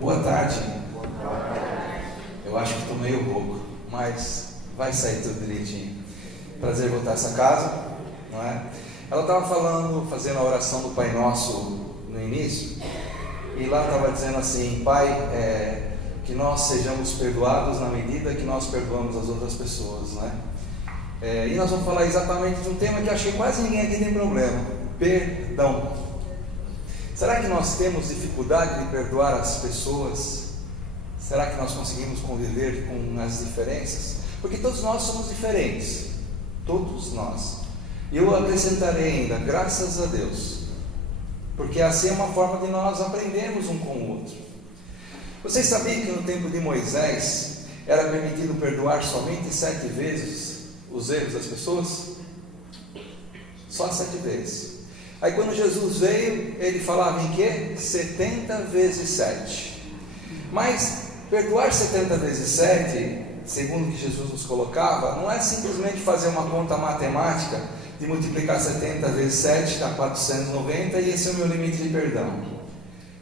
Boa tarde. Eu acho que estou meio rouco, mas vai sair tudo direitinho. Prazer voltar a essa casa, não é? Ela estava falando, fazendo a oração do Pai Nosso no início, e lá estava dizendo assim: Pai, que nós sejamos perdoados na medida que nós perdoamos as outras pessoas, não é? E nós vamos falar exatamente de um tema que eu acho que quase ninguém aqui tem problema: perdão. Será que nós temos dificuldade de perdoar as pessoas? Será que nós conseguimos conviver com as diferenças? Porque todos nós somos diferentes, todos nós. E eu acrescentarei ainda, graças a Deus, porque assim é uma forma de nós aprendermos um com o outro. Vocês sabiam que no tempo de Moisés era permitido perdoar somente 7 vezes os erros das pessoas? Só 7 vezes. Aí quando Jesus veio, ele falava em quê? 70 vezes 7. Mas perdoar 70 vezes 7, segundo o que Jesus nos colocava, não é simplesmente fazer uma conta matemática de multiplicar 70 vezes 7 dá 490 e esse é o meu limite de perdão.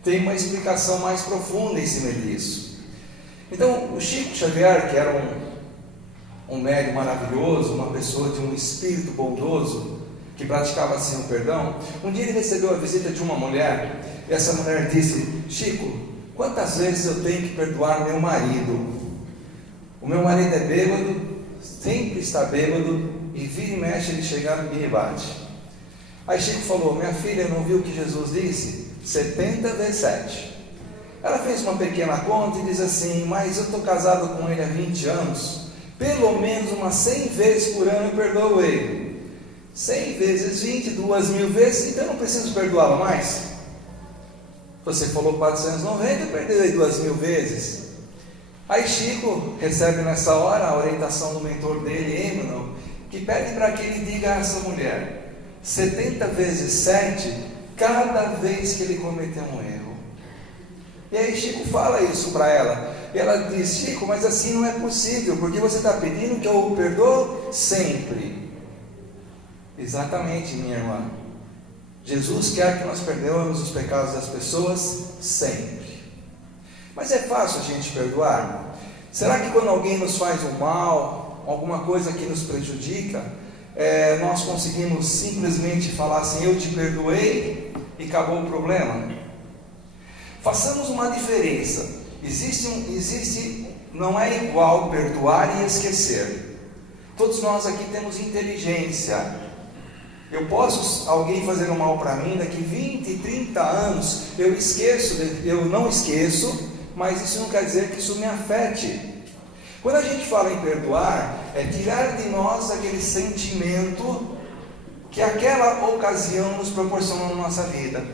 Tem uma explicação mais profunda em cima disso. Então, o Chico Xavier, que era um médium maravilhoso, uma pessoa de um espírito bondoso, que praticava assim o perdão, um dia ele recebeu a visita de uma mulher, e essa mulher disse: Chico, quantas vezes eu tenho que perdoar meu marido? O meu marido é bêbado, sempre está bêbado, e vira e mexe ele chega e me bate. Aí Chico falou: minha filha, não viu o que Jesus disse? 70 vezes 7. Ela fez uma pequena conta e diz assim: mas eu estou casado com ele há 20 anos, pelo menos umas 100 vezes por ano eu perdoo ele. 100 vezes 20, 2.000 vezes, então eu não preciso perdoá-lo mais? Você falou 490, eu perdoei 2.000 vezes. Aí Chico recebe nessa hora a orientação do mentor dele, Emmanuel, que pede para que ele diga a essa mulher 70 vezes 7 cada vez que ele cometer um erro. E aí Chico fala isso para ela, e ela diz: Chico, mas assim não é possível, porque você está pedindo que eu o perdoo sempre. Exatamente, minha irmã. Jesus quer que nós perdoemos os pecados das pessoas sempre. Mas é fácil a gente perdoar? Será que quando alguém nos faz um mal, alguma coisa que nos prejudica, nós conseguimos simplesmente falar assim: eu te perdoei e acabou o problema? Façamos uma diferença. Não é igual perdoar e esquecer. Todos nós aqui temos inteligência. Eu posso, alguém fazer um mal para mim, daqui 20, 30 anos, eu não esqueço, mas isso não quer dizer que isso me afete. Quando a gente fala em perdoar, é tirar de nós aquele sentimento que aquela ocasião nos proporcionou na nossa vida.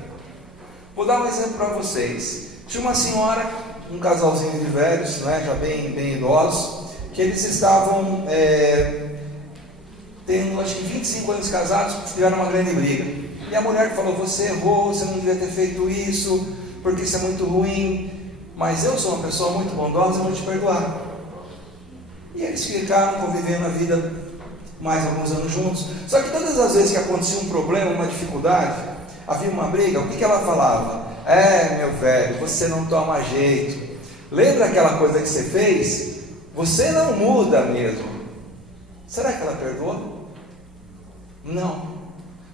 Vou dar um exemplo para vocês. Tinha uma senhora, um casalzinho de velhos, né, já bem idosos, que eles estavam tendo acho que 25 anos casados, tiveram uma grande briga. E a mulher falou: você errou, você não devia ter feito isso, porque isso é muito ruim, mas eu sou uma pessoa muito bondosa, eu vou te perdoar. E eles ficaram convivendo a vida mais alguns anos juntos. Só que todas as vezes que acontecia um problema, uma dificuldade, havia uma briga, o que ela falava? Meu velho, você não toma jeito, lembra aquela coisa que você fez? Você não muda mesmo. Será que ela perdoou? Não.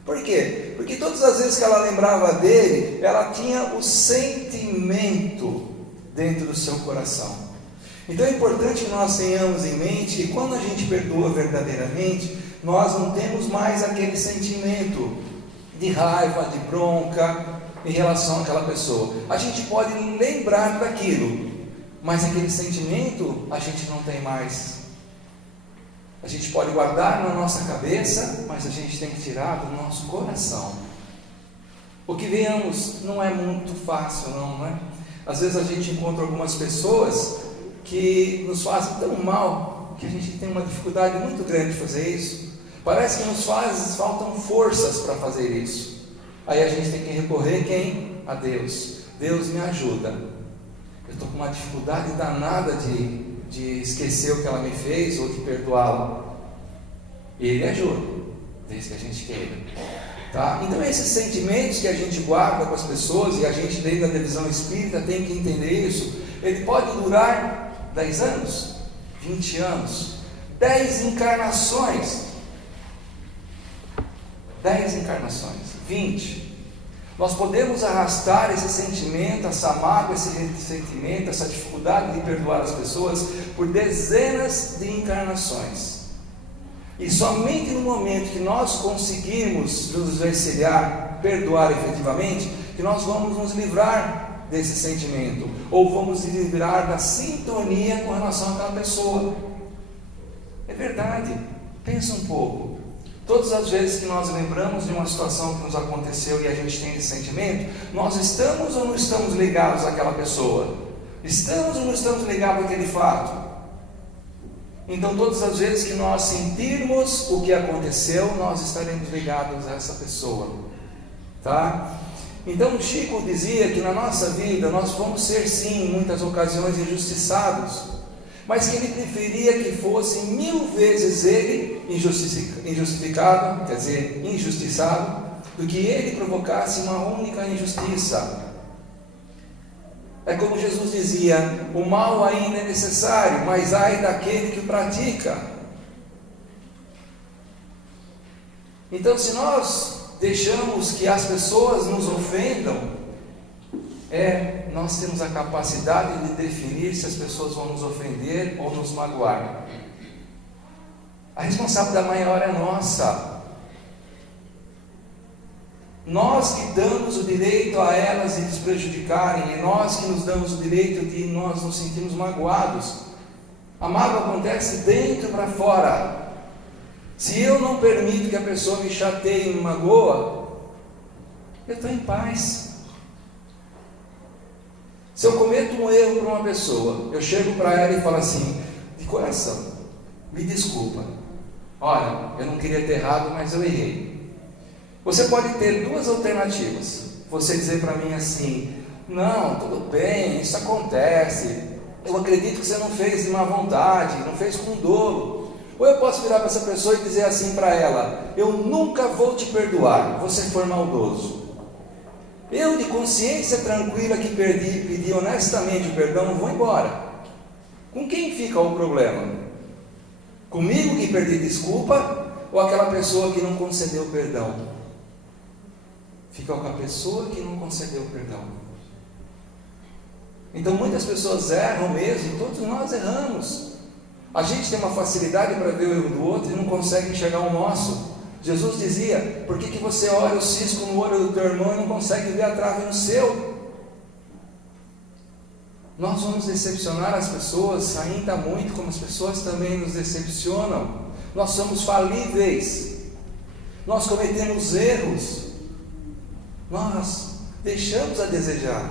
Por quê? Porque todas as vezes que ela lembrava dele, ela tinha o sentimento dentro do seu coração. Então é importante que nós tenhamos em mente que quando a gente perdoa verdadeiramente, nós não temos mais aquele sentimento de raiva, de bronca em relação àquela pessoa. A gente pode lembrar daquilo, mas aquele sentimento a gente não tem mais. A gente pode guardar na nossa cabeça, mas a gente tem que tirar do nosso coração. O que venhamos não é muito fácil, não é? Às vezes a gente encontra algumas pessoas que nos fazem tão mal, que a gente tem uma dificuldade muito grande de fazer isso. Parece que nos faltam forças para fazer isso. Aí a gente tem que recorrer quem? A Deus. Deus me ajuda. Eu estou com uma dificuldade danada de esquecer o que ela me fez ou de perdoá-la. E Ele ajuda, desde que a gente queira. Tá? Então esses sentimentos que a gente guarda com as pessoas, e a gente dentro da divisão espírita tem que entender isso, ele pode durar 10 anos, 20 anos, 10 encarnações, 20. Nós podemos arrastar esse sentimento, essa mágoa, esse ressentimento, essa dificuldade de perdoar as pessoas por dezenas de encarnações. E somente no momento que nós conseguirmos nos desvencilhar, perdoar efetivamente, que nós vamos nos livrar desse sentimento, ou vamos nos livrar da sintonia com relação àquela pessoa. É verdade, pensa um pouco. Todas as vezes que nós lembramos de uma situação que nos aconteceu e a gente tem esse sentimento, nós estamos ou não estamos ligados àquela pessoa? Estamos ou não estamos ligados àquele fato? Então todas as vezes que nós sentirmos o que aconteceu, nós estaremos ligados a essa pessoa, tá? Então Chico dizia que na nossa vida nós vamos ser sim, em muitas ocasiões, injustiçados, mas que ele preferia que fosse 1000 vezes ele injustificado, quer dizer, injustiçado, do que ele provocasse uma única injustiça. É como Jesus dizia: o mal ainda é necessário, mas ai daquele que o pratica. Então, se nós deixamos que as pessoas nos ofendam, nós temos a capacidade de definir se as pessoas vão nos ofender ou nos magoar. A responsabilidade maior é nossa. Nós que damos o direito a elas de nos prejudicarem, e nós que nos damos o direito de nós nos sentirmos magoados. A mágoa acontece dentro para fora. Se eu não permito que a pessoa me chateie e me magoa, eu estou em paz. Se eu cometo um erro para uma pessoa, eu chego para ela e falo assim, de coração, me desculpa, olha, eu não queria ter errado, mas eu errei. Você pode ter duas alternativas. Você dizer para mim assim: não, tudo bem, isso acontece, eu acredito que você não fez de má vontade, não fez com dolo. Ou eu posso virar para essa pessoa e dizer assim para ela: eu nunca vou te perdoar, você for maldoso. Eu, de consciência tranquila, que pedi honestamente o perdão, vou embora. Com quem fica o problema? Comigo que perdi desculpa, ou aquela pessoa que não concedeu o perdão? Fica com a pessoa que não concedeu o perdão. Então muitas pessoas erram mesmo, todos nós erramos. A gente tem uma facilidade para ver o erro do outro e não consegue enxergar o nosso. Jesus dizia: por que você olha o cisco no olho do teu irmão e não consegue ver a trave no seu? Nós vamos decepcionar as pessoas ainda muito, como as pessoas também nos decepcionam. Nós somos falíveis, nós cometemos erros, nós deixamos a desejar.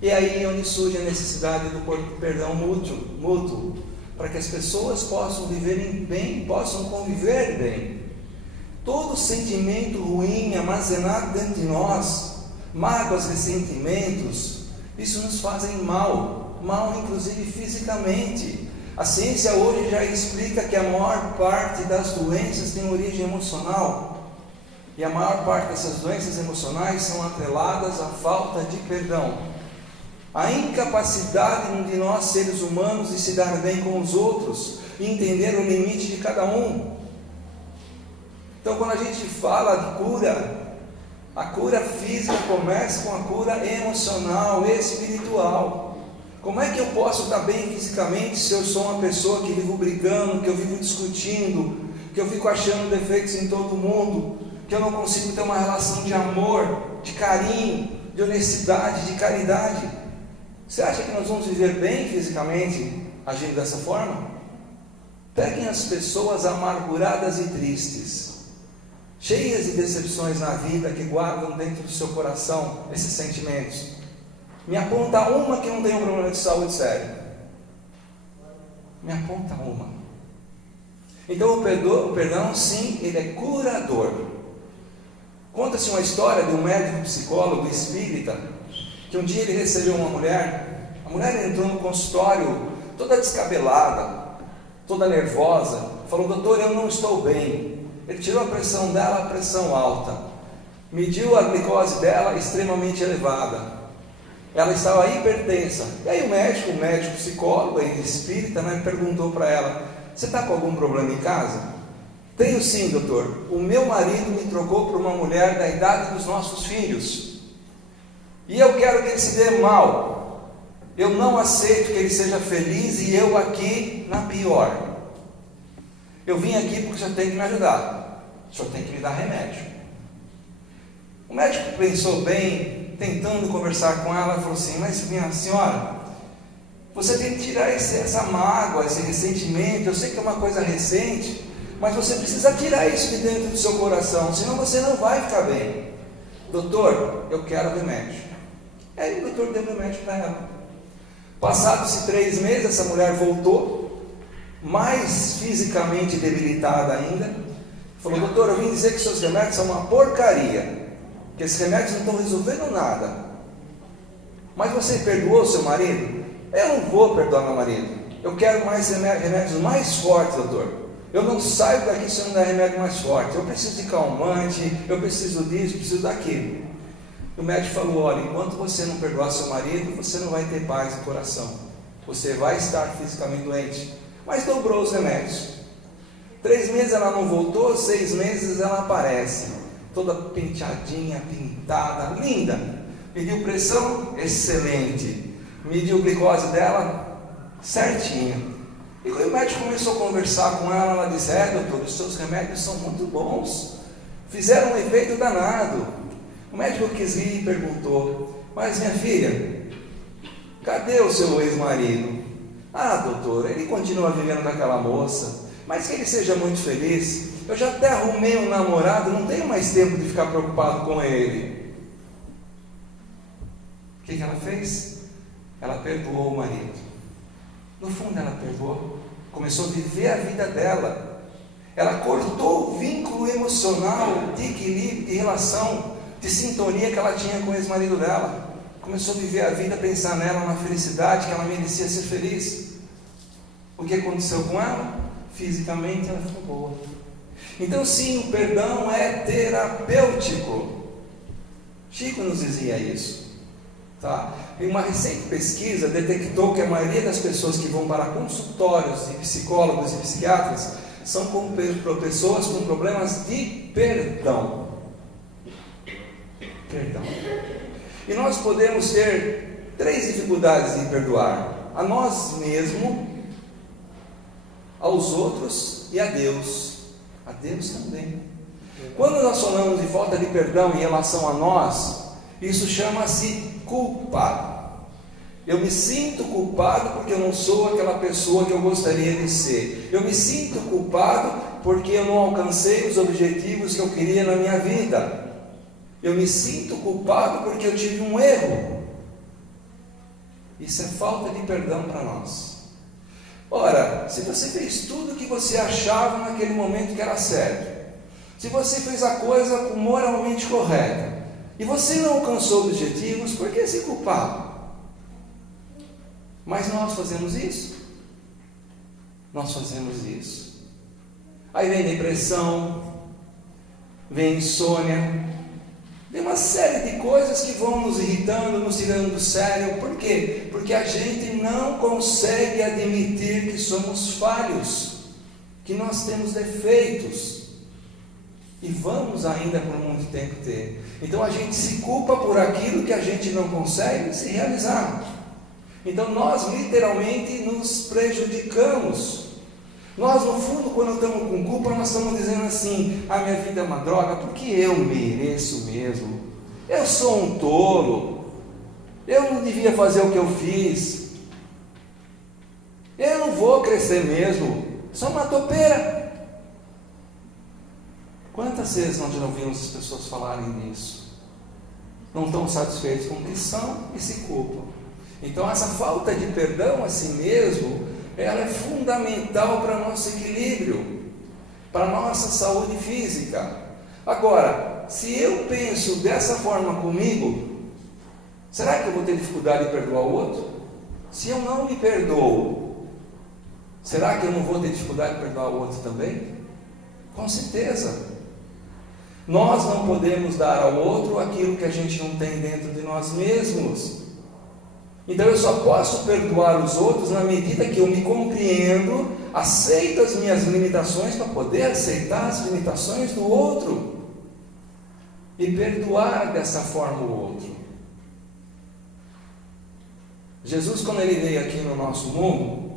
E aí é onde surge a necessidade do perdão mútuo, para que as pessoas possam viver bem, possam conviver bem. Todo sentimento ruim armazenado dentro de nós, mágoas, ressentimentos, isso nos fazem mal inclusive fisicamente. A ciência hoje já explica que a maior parte das doenças tem origem emocional. E a maior parte dessas doenças emocionais são atreladas à falta de perdão. A incapacidade de nós, seres humanos, de se dar bem com os outros e entender o limite de cada um. Então, quando a gente fala de cura, a cura física começa com a cura emocional, espiritual. Como é que eu posso estar bem fisicamente se eu sou uma pessoa que vivo brigando, que eu vivo discutindo, que eu fico achando defeitos em todo mundo, que eu não consigo ter uma relação de amor, de carinho, de honestidade, de caridade? Você acha que nós vamos viver bem fisicamente agindo dessa forma? Peguem as pessoas amarguradas e tristes, cheias de decepções na vida, que guardam dentro do seu coração esses sentimentos. Me aponta uma que não tem um problema de saúde sério. Me aponta uma. Então o perdão, sim, ele é curador. Conta-se uma história de um médico psicólogo espírita, que um dia ele recebeu uma mulher. A mulher entrou no consultório toda descabelada, toda nervosa, falou: doutor, eu não estou bem, Ele tirou a pressão dela, a pressão alta. Mediu a glicose dela extremamente elevada. Ela estava hipertensa. E aí o médico psicólogo, espírita, perguntou para ela: você está com algum problema em casa? Tenho sim, doutor. O meu marido me trocou por uma mulher da idade dos nossos filhos. E eu quero que ele se dê mal. Eu não aceito que ele seja feliz e eu aqui na pior. Eu vim aqui porque o senhor tem que me ajudar. O senhor tem que me dar remédio. O médico pensou bem, tentando conversar com ela, falou assim: mas minha senhora, você tem que tirar essa mágoa, esse ressentimento. Eu sei que é uma coisa recente, mas você precisa tirar isso de dentro do seu coração, senão você não vai ficar bem. Doutor, eu quero remédio. Aí o doutor deu remédio para ela. Passados-se 3 meses, essa mulher voltou, mais fisicamente debilitada ainda. Falou: doutor, eu vim dizer que seus remédios são uma porcaria, que esses remédios não estão resolvendo nada. Mas você perdoou seu marido? Eu não vou perdoar meu marido. Eu quero mais remédios mais fortes, doutor. Eu não saio daqui se eu não der remédio mais forte. Eu preciso de calmante, eu preciso disso, preciso daquilo. O médico falou: olha, enquanto você não perdoar seu marido, você não vai ter paz no coração. Você vai estar fisicamente doente. Mas dobrou os remédios. 3 meses ela não voltou, 6 meses ela aparece. Toda penteadinha, pintada, linda. Mediu pressão? Excelente. Mediu glicose dela? Certinho. E quando o médico começou a conversar com ela, ela disse: doutor, os seus remédios são muito bons. Fizeram um efeito danado. O médico quis rir e perguntou: mas minha filha, cadê o seu ex-marido? Doutor, ele continua vivendo com aquela moça, mas que ele seja muito feliz. Eu já até arrumei um namorado, não tenho mais tempo de ficar preocupado com ele. O que ela fez? Ela perdoou o marido. No fundo ela perdoou, começou a viver a vida dela. Ela cortou o vínculo emocional de equilíbrio, de relação, de sintonia que ela tinha com o ex-marido dela. Começou a viver a vida, pensar nela, na felicidade, que ela merecia ser feliz. O que aconteceu com ela? Fisicamente ela ficou boa. Então sim, o perdão é terapêutico. Chico nos dizia isso. Em uma recente pesquisa detectou que a maioria das pessoas que vão para consultórios de psicólogos e psiquiatras são pessoas com problemas de perdão. E nós podemos ter 3 dificuldades em perdoar: a nós mesmos, aos outros e a Deus. A Deus também. Quando nós falamos de falta de perdão em relação a nós, isso chama-se culpa. Eu me sinto culpado porque eu não sou aquela pessoa que eu gostaria de ser. Eu me sinto culpado porque eu não alcancei os objetivos que eu queria na minha vida. Eu me sinto culpado porque eu tive um erro. Isso é falta de perdão para nós. Ora, se você fez tudo o que você achava naquele momento que era certo, se você fez a coisa moralmente correta, e você não alcançou objetivos, por que se culpar? Mas nós fazemos isso. Nós fazemos isso. Aí vem depressão, vem insônia, tem uma série de coisas que vão nos irritando, nos tirando do sério. Por quê? Porque a gente não consegue admitir que somos falhos, que nós temos defeitos, e vamos ainda por muito tempo ter. Então a gente se culpa por aquilo que a gente não consegue se realizar. Então nós literalmente nos prejudicamos. Nós no fundo, quando estamos com culpa, nós estamos dizendo assim: minha vida é uma droga, porque eu mereço mesmo. Eu sou um tolo. Eu não devia fazer o que eu fiz. Eu não vou crescer mesmo. Sou uma topeira. Quantas vezes nós já ouvimos as pessoas falarem nisso? Não estão satisfeitos com o que são e se culpam. Então essa falta de perdão a si mesmo, ela é fundamental para o nosso equilíbrio, para a nossa saúde física. Agora, se eu penso dessa forma comigo, será que eu vou ter dificuldade de perdoar o outro? Se eu não me perdoo, será que eu não vou ter dificuldade de perdoar o outro também? Com certeza. Nós não podemos dar ao outro aquilo que a gente não tem dentro de nós mesmos. Então eu só posso perdoar os outros na medida que eu me compreendo, aceito as minhas limitações para poder aceitar as limitações do outro e perdoar dessa forma o outro. Jesus, quando ele veio aqui no nosso mundo,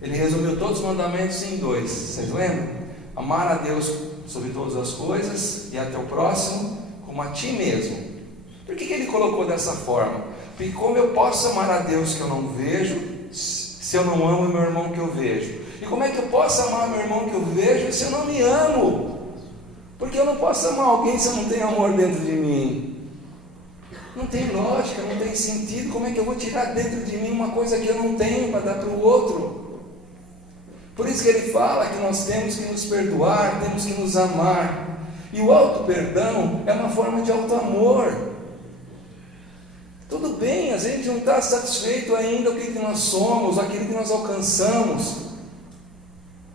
ele resumiu todos os mandamentos em 2. Vocês lembram? Amar a Deus sobre todas as coisas e a teu próximo como a ti mesmo. Por que ele colocou dessa forma? Porque como eu posso amar a Deus que eu não vejo, se eu não amo o meu irmão que eu vejo? E como é que eu posso amar meu irmão que eu vejo se eu não me amo? Porque eu não posso amar alguém se eu não tenho amor dentro de mim. Não tem lógica, não tem sentido. Como é que eu vou tirar dentro de mim uma coisa que eu não tenho para dar para o outro? Por isso que ele fala que nós temos que nos perdoar, temos que nos amar. E o auto-perdão é uma forma de auto-amor. Tudo bem, a gente não está satisfeito ainda com o que nós somos, aquilo que nós alcançamos,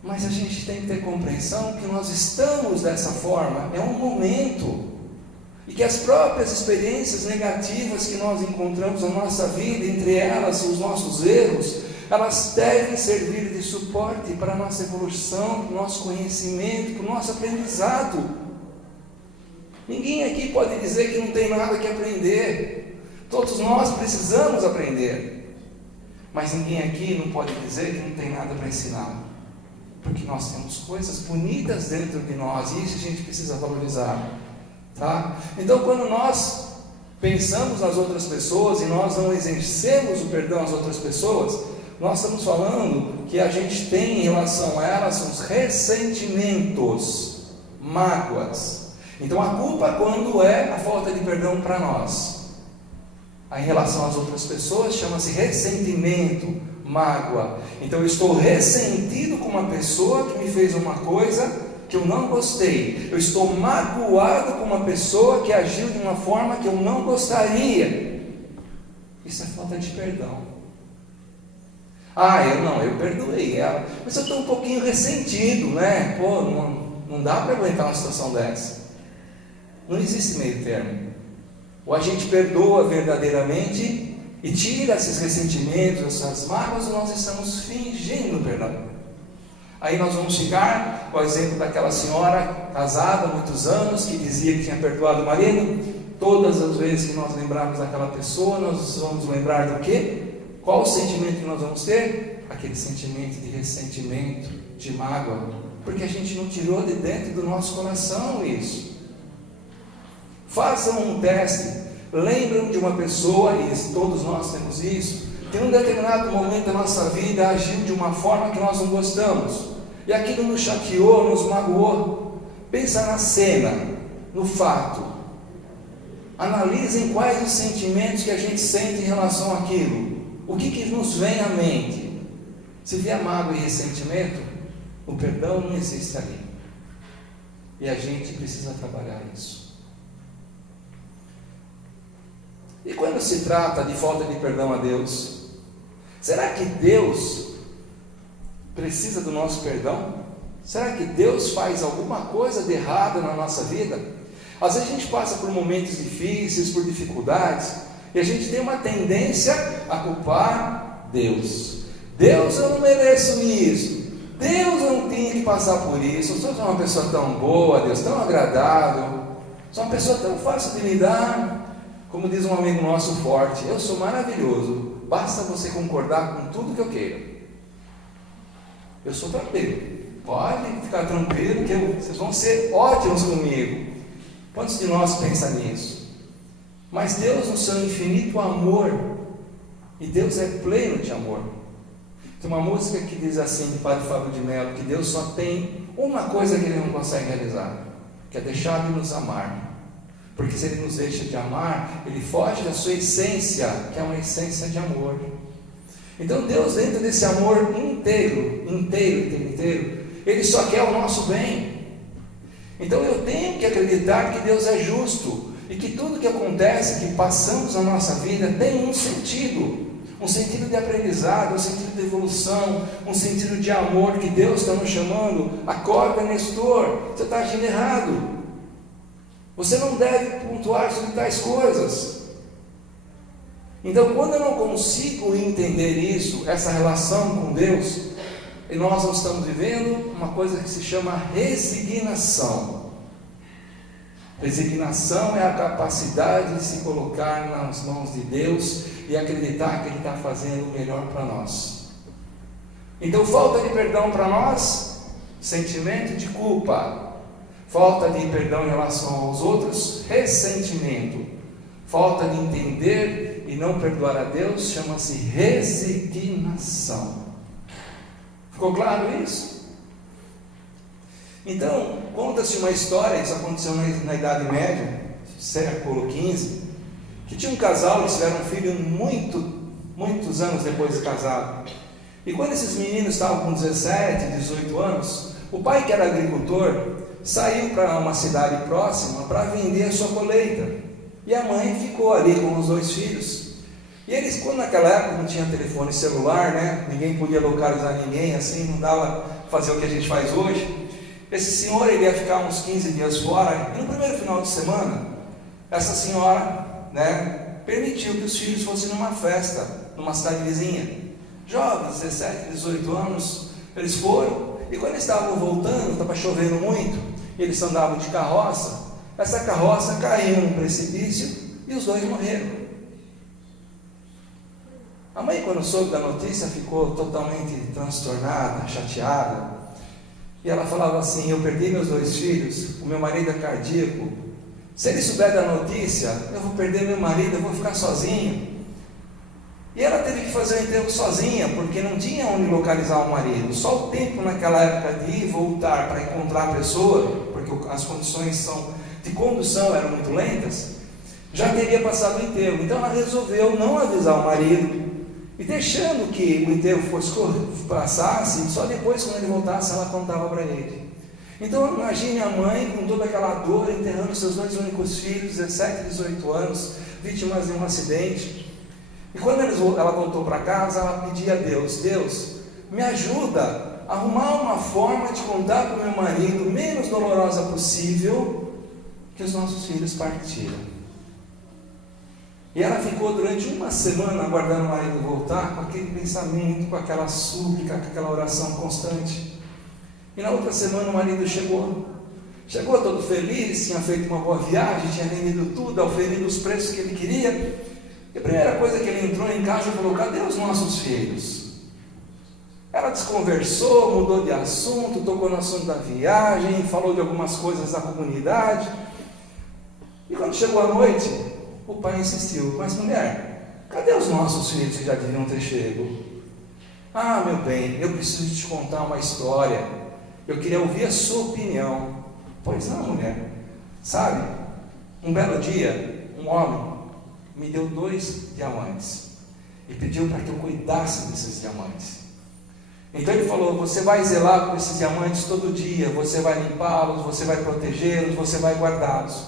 mas a gente tem que ter compreensão que nós estamos dessa forma, é um momento, e que as próprias experiências negativas que nós encontramos na nossa vida, entre elas os nossos erros, elas devem servir de suporte para a nossa evolução, para o nosso conhecimento, para o nosso aprendizado. Ninguém aqui pode dizer que não tem nada que aprender. Todos nós precisamos aprender, mas ninguém aqui não pode dizer que não tem nada para ensinar, porque nós temos coisas bonitas dentro de nós, e isso a gente precisa valorizar, tá? Então, quando nós pensamos nas outras pessoas e nós não exercemos o perdão às outras pessoas, nós estamos falando que a gente tem em relação a elas os ressentimentos, mágoas. Então, a culpa quando é a falta de perdão para nós. Em relação às outras pessoas, chama-se ressentimento, mágoa. Então eu estou ressentido com uma pessoa que me fez uma coisa que eu não gostei. Eu estou magoado com uma pessoa que agiu de uma forma que eu não gostaria. Isso é falta de perdão. Eu perdoei ela, mas eu estou um pouquinho ressentido, né? Não dá para aguentar uma situação dessa. Não existe meio termo. Ou a gente perdoa verdadeiramente e tira esses ressentimentos, essas mágoas, ou nós estamos fingindo perdão. Aí nós vamos ficar com o exemplo daquela senhora casada há muitos anos, que dizia que tinha perdoado o marido. Todas as vezes que nós lembrarmos daquela pessoa, nós vamos lembrar do quê? Qual o sentimento que nós vamos ter? Aquele sentimento de ressentimento, de mágoa, porque a gente não tirou de dentro do nosso coração isso. Façam um teste, lembram de uma pessoa, e todos nós temos isso, que em um determinado momento da nossa vida agiu de uma forma que nós não gostamos, e aquilo nos chateou, nos magoou. Pensa na cena, no fato, analisem quais os sentimentos que a gente sente em relação àquilo, o que nos vem à mente. Se vier mágoa e ressentimento, o perdão não existe ali, e a gente precisa trabalhar isso. E quando se trata de falta de perdão a Deus, será que Deus precisa do nosso perdão? Será que Deus faz alguma coisa de errado na nossa vida? Às vezes a gente passa por momentos difíceis, por dificuldades, e a gente tem uma tendência a culpar Deus. Deus, eu não mereço isso. Deus, eu não tinha que passar por isso. Eu sou uma pessoa tão boa, Deus, tão agradável. Sou uma pessoa tão fácil de lidar. Como diz um amigo nosso forte, eu sou maravilhoso, basta você concordar com tudo que eu queira. Eu sou tranquilo, pode ficar tranquilo que vocês vão ser ótimos comigo. Quantos de nós pensam nisso? Mas Deus, no seu infinito amor, e Deus é pleno de amor. Tem uma música que diz assim, de Padre Fábio de Mello, que Deus só tem uma coisa que Ele não consegue realizar, que é deixar de nos amar. Porque se Ele nos deixa de amar, Ele foge da sua essência, que é uma essência de amor. Então Deus, dentro desse amor inteiro, Ele só quer o nosso bem. Então eu tenho que acreditar que Deus é justo, e que tudo que acontece, que passamos na nossa vida, tem um sentido. um sentido de aprendizado, um sentido de evolução, um sentido de amor que Deus está nos chamando. Acorda, Nestor, você está agindo errado. Você não deve pontuar sobre tais coisas. Então, quando eu não consigo entender isso, essa relação com Deus, e nós não estamos vivendo uma coisa que se chama resignação. Resignação é a capacidade de se colocar nas mãos de Deus e acreditar que Ele está fazendo o melhor para nós. Então, falta de perdão para nós, sentimento de culpa. Falta de perdão em relação aos outros, ressentimento. Falta de entender e não perdoar a Deus, chama-se resignação. Ficou claro isso? Então, conta-se uma história, isso aconteceu na Idade Média, século XV, que tinha um casal, eles tiveram um filho muitos anos depois de casado. E quando esses meninos estavam com 17, 18 anos, o pai, que era agricultor, saiu para uma cidade próxima para vender a sua colheita. E a mãe ficou ali com os dois filhos. E eles, quando naquela época não tinha telefone celular, né? Ninguém podia localizar ninguém, assim, não dava fazer o que a gente faz hoje. Esse senhor, ele ia ficar uns 15 dias fora, e no primeiro final de semana, essa senhora, né, permitiu que os filhos fossem numa festa, numa cidade vizinha. Jovens, 17, 18 anos, eles foram, e quando eles estavam voltando, estava chovendo muito, e eles andavam de carroça, essa carroça caiu num precipício, e os dois morreram. A mãe, quando soube da notícia, ficou totalmente transtornada, chateada, e ela falava assim: eu perdi meus dois filhos, o meu marido é cardíaco, se ele souber da notícia, eu vou perder meu marido, eu vou ficar sozinho. E ela teve que fazer o enterro sozinha, porque não tinha onde localizar o marido. Só o tempo naquela época de ir e voltar para encontrar a pessoa, porque as condições de condução eram muito lentas, já teria passado o enterro. Então ela resolveu não avisar o marido, e deixando que o enterro passasse, só depois, quando ele voltasse, ela contava para ele. Então imagine a mãe com toda aquela dor, enterrando seus dois únicos filhos, 17 e 18 anos, vítimas de um acidente. E quando ela voltou para casa, ela pedia a Deus: Deus, me ajuda a arrumar uma forma de contar para o meu marido, menos dolorosa possível, que os nossos filhos partiram. E ela ficou durante uma semana aguardando o marido voltar, com aquele pensamento, com aquela súplica, com aquela oração constante. E na outra semana o marido chegou todo feliz, tinha feito uma boa viagem, tinha vendido tudo, auferido os preços que ele queria. E a primeira coisa que ele entrou em casa e falou: cadê os nossos filhos? Ela desconversou, mudou de assunto, tocou no assunto da viagem, falou de algumas coisas da comunidade. E quando chegou a noite, o pai insistiu: mas mulher, cadê os nossos filhos que já deviam ter chego? Ah, meu bem, eu preciso te contar uma história, eu queria ouvir a sua opinião. Pois não, mulher. Sabe, um belo dia, um homem me deu 2 diamantes e pediu para que eu cuidasse desses diamantes. Então ele falou: você vai zelar por esses diamantes todo dia, você vai limpá-los, você vai protegê-los, você vai guardá-los.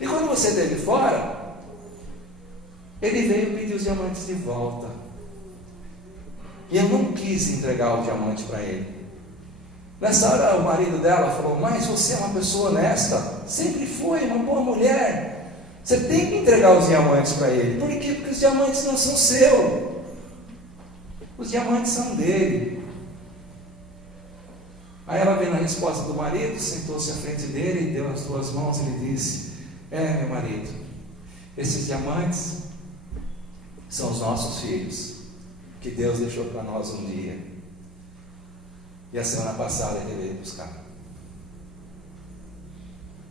E quando você der ele fora, ele veio pedir os diamantes de volta. E eu não quis entregar o diamante para ele. Nessa hora o marido dela falou: mas você é uma pessoa honesta, sempre foi uma boa mulher, você tem que entregar os diamantes para ele. Por quê? Porque os diamantes não são seus, os diamantes são dele. Aí ela veio na resposta do marido, sentou-se à frente dele, deu as 2 mãos e lhe disse: meu marido, esses diamantes são os nossos filhos, que Deus deixou para nós um dia, e a semana passada ele veio buscar.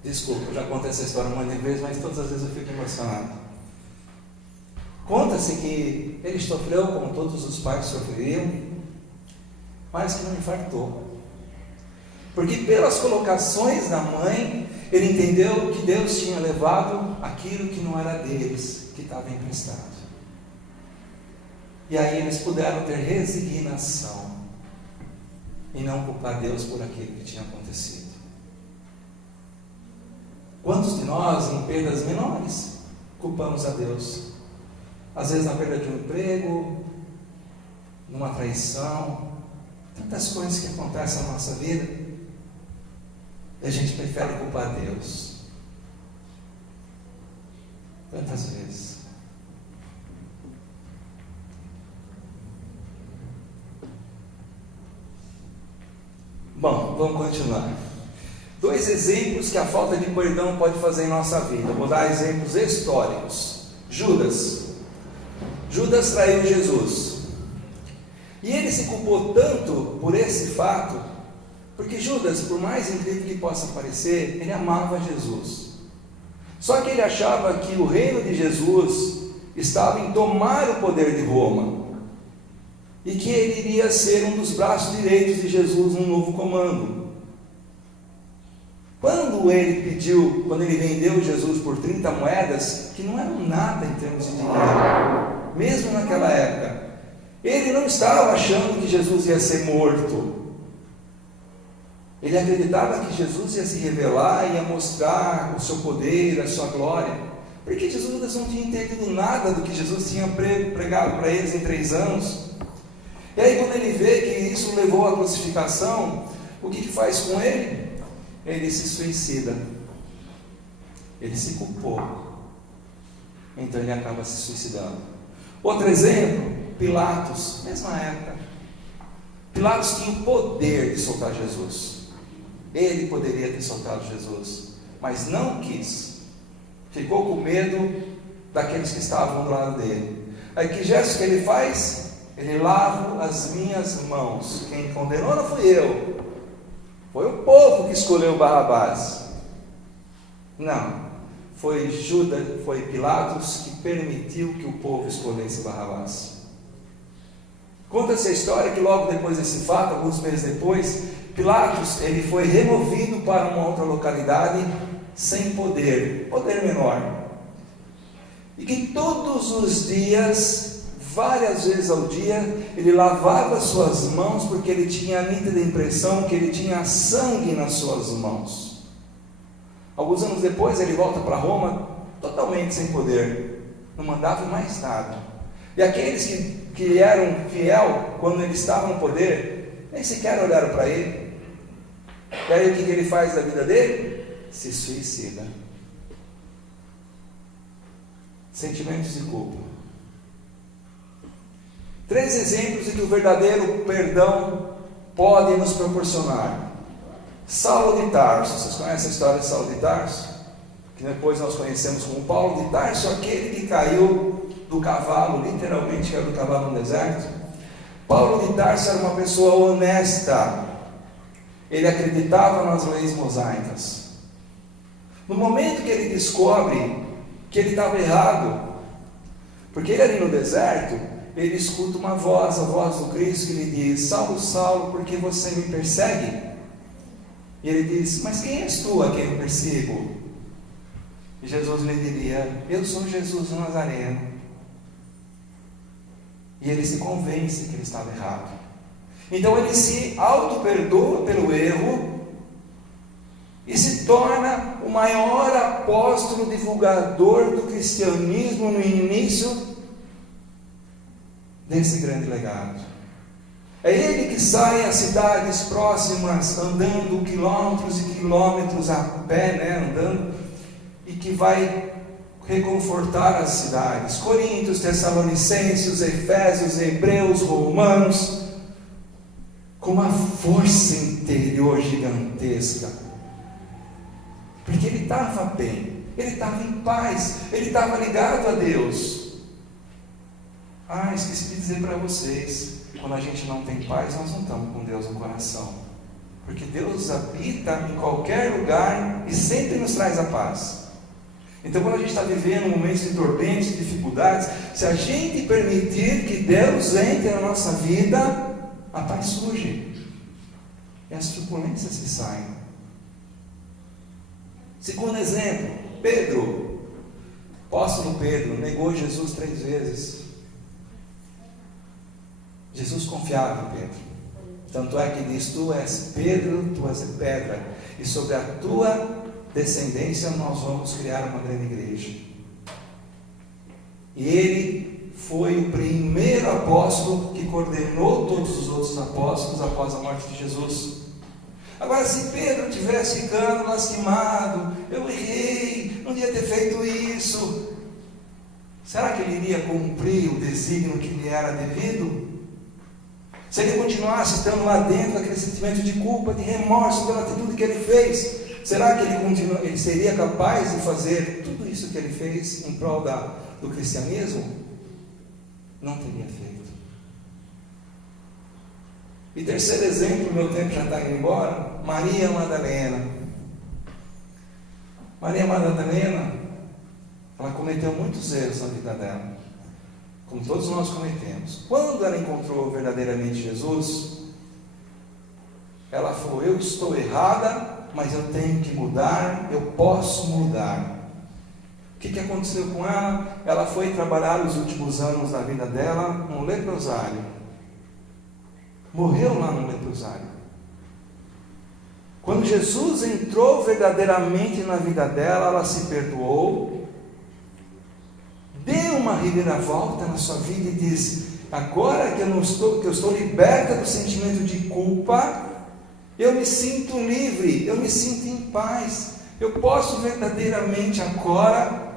Desculpa, eu já contei essa história um monte de vezes, mas todas as vezes eu fico emocionado. Conta-se que ele sofreu como todos os pais sofriam, mas que não infartou, porque pelas colocações da mãe, ele entendeu que Deus tinha levado aquilo que não era deles, que estava emprestado. E aí eles puderam ter resignação e não culpar Deus por aquilo que tinha acontecido. Quantos de nós, em perdas menores, culpamos a Deus? Às vezes na perda de um emprego, numa traição, tantas coisas que acontecem na nossa vida, e a gente prefere culpar Deus. Quantas vezes? Bom, vamos continuar. 2 exemplos que a falta de perdão pode fazer em nossa vida. Vou dar exemplos históricos. Judas traiu Jesus. E ele se culpou tanto por esse fato, porque Judas, por mais incrível que possa parecer, ele amava Jesus. Só que ele achava que o reino de Jesus estava em tomar o poder de Roma, e que ele iria ser um dos braços direitos de Jesus num novo comando. Quando ele vendeu Jesus por 30 moedas, que não eram nada em termos de dinheiro, mesmo naquela época, ele não estava achando que Jesus ia ser morto. Ele acreditava que Jesus ia se revelar, ia mostrar o seu poder, a sua glória, porque Jesus não tinha entendido nada do que Jesus tinha pregado para eles em 3 anos. E aí, quando ele vê que isso levou à crucificação, o que faz com ele? Ele se suicida. Ele se culpou. Então ele acaba se suicidando. Outro exemplo, Pilatos, mesma época. Pilatos tinha o poder de soltar Jesus. Ele poderia ter soltado Jesus, mas não quis. Ficou com medo daqueles que estavam do lado dele. Aí que gesto que ele faz? Ele lava as minhas mãos. Quem condenou não fui eu. Foi o povo que escolheu Barrabás. Não. Foi Pilatos que permitiu que o povo escolhesse Barrabás. Conta-se a história que logo depois desse fato, alguns meses depois, Pilatos ele foi removido para uma outra localidade sem poder menor. E que todos os dias, várias vezes ao dia, ele lavava suas mãos, porque ele tinha a nítida impressão que ele tinha sangue nas suas mãos. Alguns anos depois ele volta para Roma totalmente sem poder, não mandava mais nada. E aqueles que eram fiel quando ele estava no poder, nem sequer olharam para ele. E aí o que ele faz da vida dele? Se suicida. Sentimentos de culpa. 3 exemplos de que o verdadeiro perdão pode nos proporcionar. Saulo de Tarso, vocês conhecem a história de Saulo de Tarso? Que depois nós conhecemos como Paulo de Tarso, aquele que caiu do cavalo, literalmente caiu do cavalo no deserto. Paulo de Tarso era uma pessoa honesta, ele acreditava nas leis mosaicas. No momento que ele descobre que ele estava errado, porque ele ali no deserto, ele escuta uma voz, a voz do Cristo, que lhe diz: Saulo, Saulo, por que você me persegue? E ele diz: mas quem és tu a quem eu persigo? E Jesus lhe diria: eu sou Jesus o Nazareno. E ele se convence que ele estava errado. Então ele se auto-perdoa pelo erro e se torna o maior apóstolo divulgador do cristianismo no início desse grande legado. É ele que sai às cidades próximas, andando quilômetros e quilômetros a pé, andando, e que vai reconfortar as cidades. Coríntios, Tessalonicenses, Efésios, Hebreus, Romanos, com uma força interior gigantesca. Porque ele estava bem, ele estava em paz, ele estava ligado a Deus. Esqueci de dizer para vocês, quando a gente não tem paz, nós não estamos com Deus no coração, porque Deus habita em qualquer lugar e sempre nos traz a paz. Então, quando a gente está vivendo momentos de tormentos, de dificuldades, se a gente permitir que Deus entre na nossa vida, a paz surge e as turbulências se saem. Segundo exemplo, Pedro, apóstolo Pedro, negou Jesus 3 vezes. Jesus confiava em Pedro. Tanto é que diz: tu és Pedro, tu és pedra, e sobre a tua descendência nós vamos criar uma grande igreja. E ele foi o primeiro apóstolo que coordenou todos os outros apóstolos após a morte de Jesus. Agora, se Pedro tivesse ficado lastimado, eu errei, não devia ter feito isso, será que ele iria cumprir o desígnio que lhe era devido? Se ele continuasse estando lá dentro, aquele sentimento de culpa, de remorso pela atitude que ele fez, será que ele seria capaz de fazer tudo isso que ele fez em prol do cristianismo? Não teria feito. E terceiro exemplo, meu tempo já está indo embora, Maria Madalena. Maria Madalena, ela cometeu muitos erros na vida dela, como todos nós cometemos. Quando ela encontrou verdadeiramente Jesus, ela falou: eu estou errada, mas eu tenho que mudar, eu posso mudar. O que aconteceu com ela? Ela foi trabalhar os últimos anos da vida dela no leprosário. Morreu lá no leprosário. Quando Jesus entrou verdadeiramente na vida dela, ela se perdoou, deu uma reviravolta na sua vida e disse: agora que eu estou liberta do sentimento de culpa, eu me sinto livre, eu me sinto em paz, eu posso verdadeiramente agora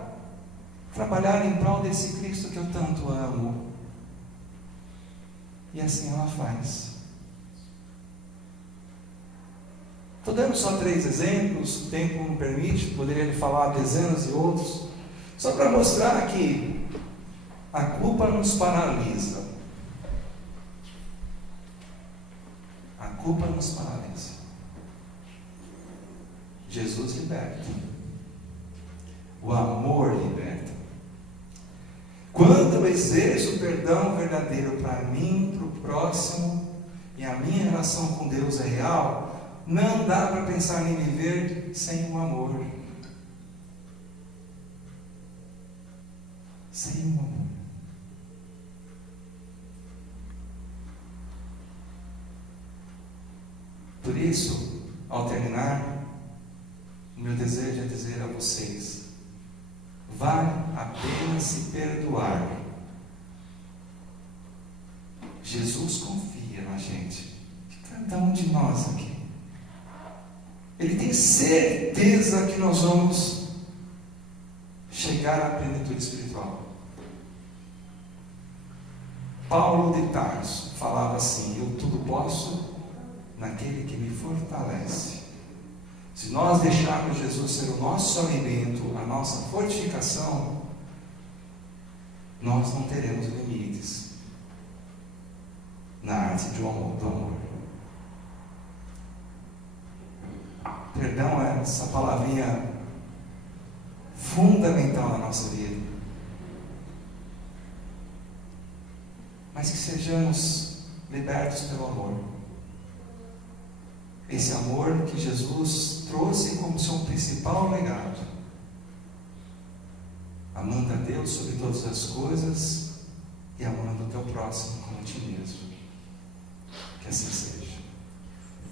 trabalhar em prol desse Cristo que eu tanto amo. E assim ela faz. Estou dando só 3 exemplos, o tempo não permite, poderia lhe falar dezenas de outros, só para mostrar que a culpa nos paralisa. A culpa nos paralisa. Jesus liberta. O amor liberta. Quando eu exerço o perdão verdadeiro para mim, para o próximo, e a minha relação com Deus é real, não dá para pensar em viver sem o amor. Sem o amor. Por isso, ao terminar, o meu desejo é dizer a vocês: vale a pena se perdoar. Jesus confia na gente, de cada um de nós aqui. Ele tem certeza que nós vamos chegar à plenitude espiritual. Paulo de Tarso falava assim: eu tudo posso naquele que me fortalece. Se nós deixarmos Jesus ser o nosso alimento, a nossa fortificação, nós não teremos limites na arte do amor. Perdão é essa palavrinha fundamental na nossa vida. Mas que sejamos libertos pelo amor. Esse amor que Jesus trouxe como seu principal legado. Amando a Deus sobre todas as coisas e amando o teu próximo como a ti mesmo. Que assim seja.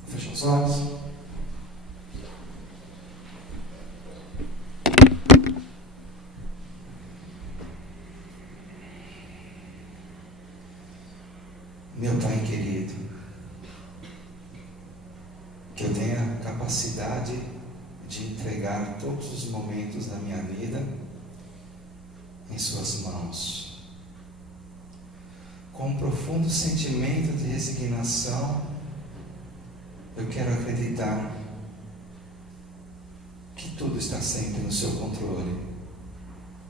Fecha os olhos. Meu Pai querido, que eu tenha a capacidade de entregar todos os momentos da minha vida em Suas mãos, com um profundo sentimento de resignação. Eu quero acreditar que tudo está sempre no Seu controle,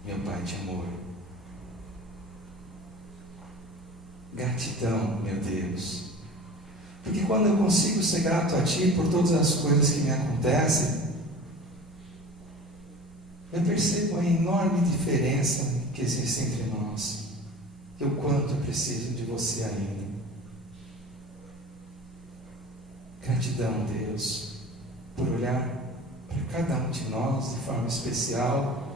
meu Pai de amor. Gratidão, meu Deus, porque quando eu consigo ser grato a Ti por todas as coisas que me acontecem, eu percebo a enorme diferença que existe entre nós e o quanto eu preciso de Você ainda. Gratidão, Deus, por olhar para cada um de nós de forma especial,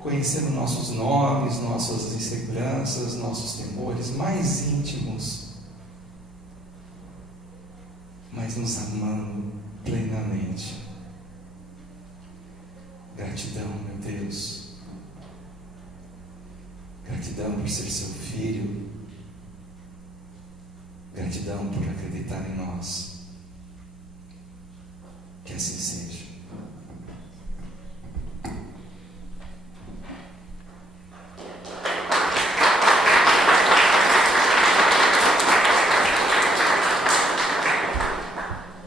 conhecendo nossos nomes, nossas inseguranças, nossos temores mais íntimos, mas nos amando plenamente. Gratidão, meu Deus. Gratidão. Gratidão por ser seu filho. Gratidão por acreditar em nós. Que assim seja.